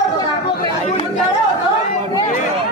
Thank you.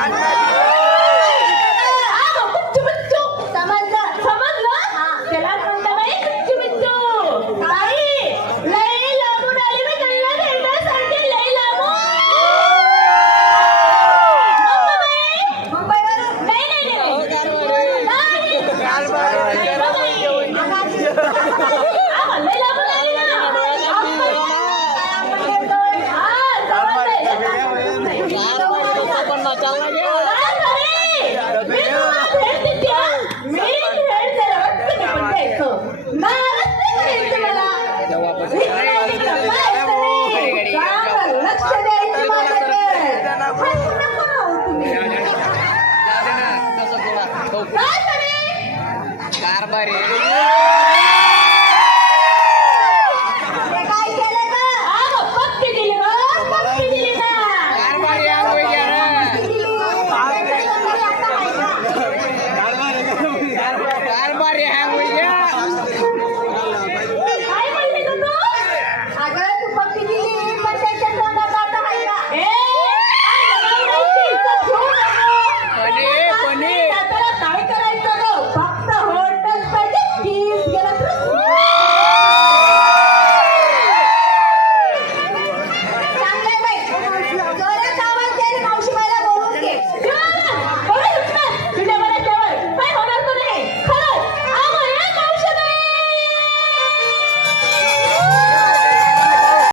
干 n